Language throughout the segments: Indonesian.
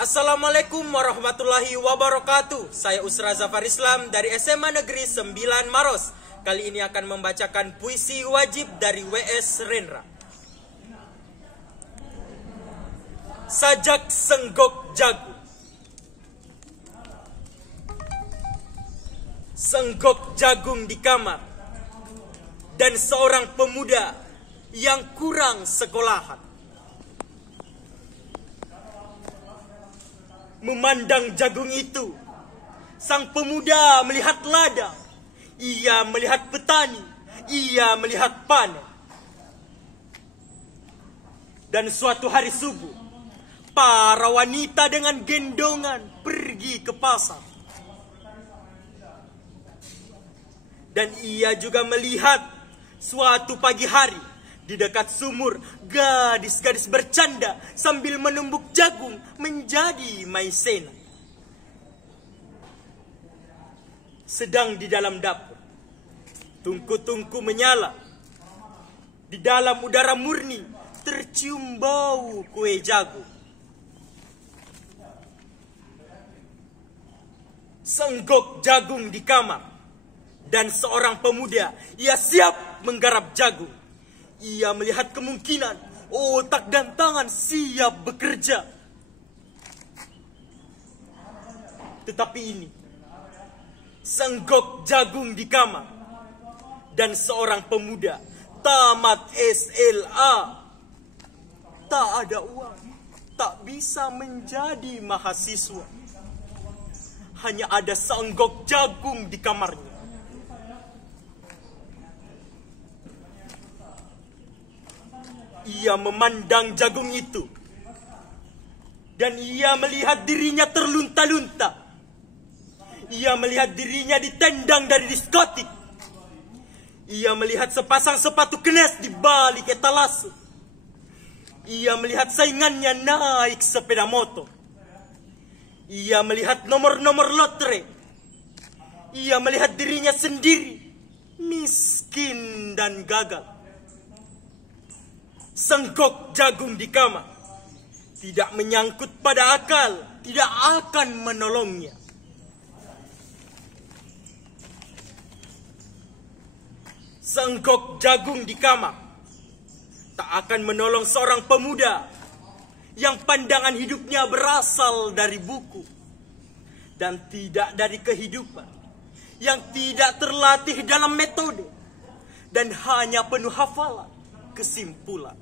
Assalamualaikum warahmatullahi wabarakatuh. Saya Usra Zafar Islam dari SMA Negeri 9 Maros. Kali ini akan membacakan puisi wajib dari W.S. Rendra. Sajak senggok jagung. Senggok jagung di kamar, dan seorang pemuda yang kurang sekolahan memandang jagung itu. Sang pemuda melihat ladang, ia melihat petani, ia melihat panen. Dan suatu hari subuh, para wanita dengan gendongan pergi ke pasar. Dan ia juga melihat suatu pagi hari, di dekat sumur, gadis-gadis bercanda sambil menumbuk jagung menjadi maizena. Sedang di dalam dapur, tungku-tungku menyala. Di dalam udara murni tercium bau kue jagung. Senggok jagung di kamar, dan seorang pemuda, ia siap menggarap jagung. Ia melihat kemungkinan otak dan tangan siap bekerja. Tetapi ini, senggok jagung di kamar, dan seorang pemuda tamat SLA. Tak ada uang, tak bisa menjadi mahasiswa. Hanya ada senggok jagung di kamarnya. Ia memandang jagung itu, dan ia melihat dirinya terlunta-lunta. Ia melihat dirinya ditendang dari diskotik. Ia melihat sepasang sepatu kenes di balik etalase. Ia melihat saingannya naik sepeda motor. Ia melihat nomor-nomor lotre. Ia melihat dirinya sendiri, miskin dan gagal. Senggok jagung di kamar tidak menyangkut pada akal, tidak akan menolongnya. Senggok jagung di kamar tak akan menolong seorang pemuda yang pandangan hidupnya berasal dari buku dan tidak dari kehidupan, yang tidak terlatih dalam metode dan hanya penuh hafalan kesimpulan,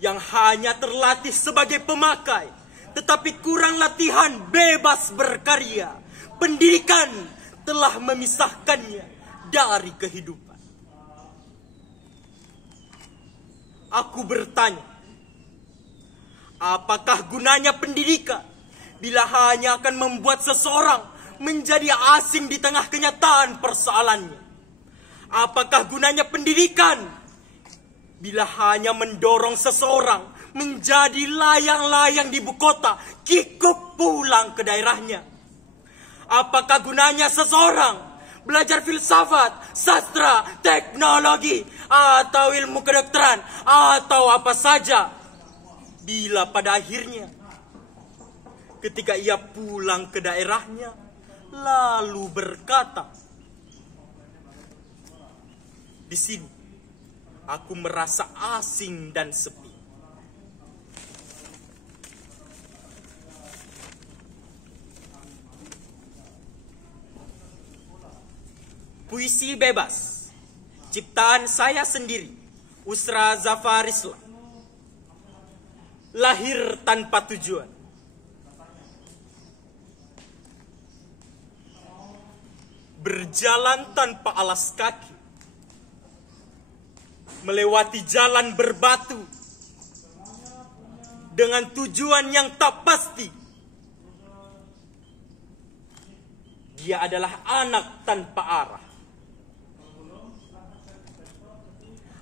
yang hanya terlatih sebagai pemakai, tetapi kurang latihan bebas berkarya. Pendidikan telah memisahkannya dari kehidupan. Aku bertanya, apakah gunanya pendidikan bila hanya akan membuat seseorang menjadi asing di tengah kenyataan persoalannya? Apakah gunanya pendidikan bila hanya mendorong seseorang menjadi layang-layang di ibu kota, kikuk pulang ke daerahnya? Apakah gunanya seseorang belajar filsafat, sastra, teknologi, atau ilmu kedokteran, atau apa saja, bila pada akhirnya ketika ia pulang ke daerahnya lalu berkata, "Di sini aku merasa asing dan sepi." Puisi bebas, ciptaan saya sendiri, Usra Zafar Islam. Lahir tanpa tujuan. Berjalan tanpa alas kaki. Melewati jalan berbatu dengan tujuan yang tak pasti. Dia adalah anak tanpa arah.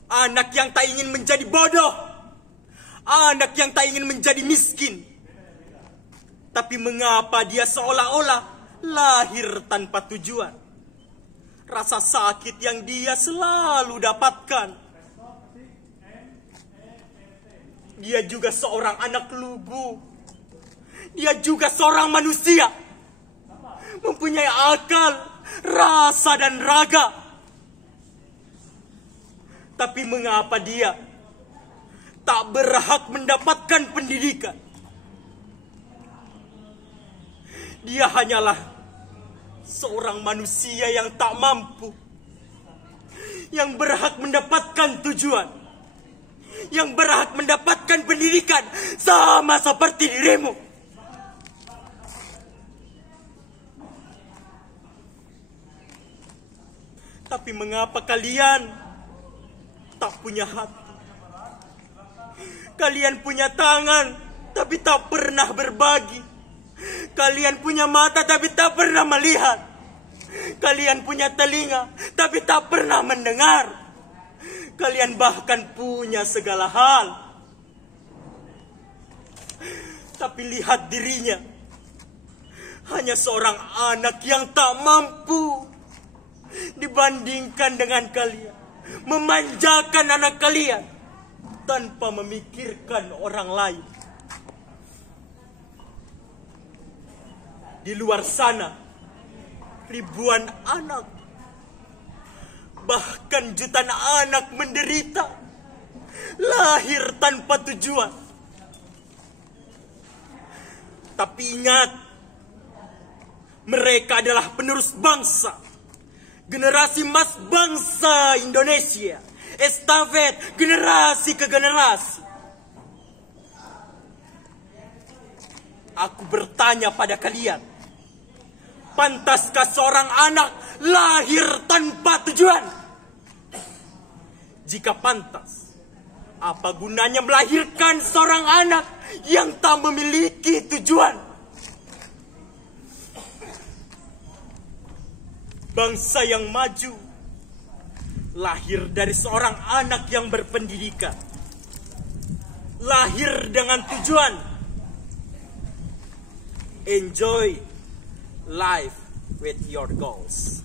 Anak yang tak ingin menjadi bodoh. Anak yang tak ingin menjadi miskin. Tapi mengapa dia seolah-olah lahir tanpa tujuan? Rasa sakit yang dia selalu dapatkan Dia juga seorang anak lugu. Dia juga seorang manusia. Mempunyai akal, rasa dan raga. Tapi mengapa dia tak berhak mendapatkan pendidikan? Dia hanyalah seorang manusia yang tak mampu, yang berhak mendapatkan tujuan, yang berhak mendapatkan pendidikan sama seperti dirimu. Tapi mengapa kalian tak punya hati? Kalian punya tangan, tapi tak pernah berbagi. Kalian punya mata, tapi tak pernah melihat. Kalian punya telinga, tapi tak pernah mendengar. Kalian bahkan punya segala hal, tapi lihat dirinya, hanya seorang anak yang tak mampu dibandingkan dengan kalian. Memanjakan anak kalian tanpa memikirkan orang lain. Di luar sana, ribuan anak, bahkan jutaan anak menderita, lahir tanpa tujuan. Tapi ingat, mereka adalah penerus bangsa, generasi emas bangsa Indonesia, estafet generasi ke generasi. Aku bertanya pada kalian, pantaskah seorang anak lahir tanpa tujuan? Jika pantas, apa gunanya melahirkan seorang anak yang tak memiliki tujuan? Bangsa yang maju lahir dari seorang anak yang berpendidikan, lahir dengan tujuan. Enjoy life with your goals.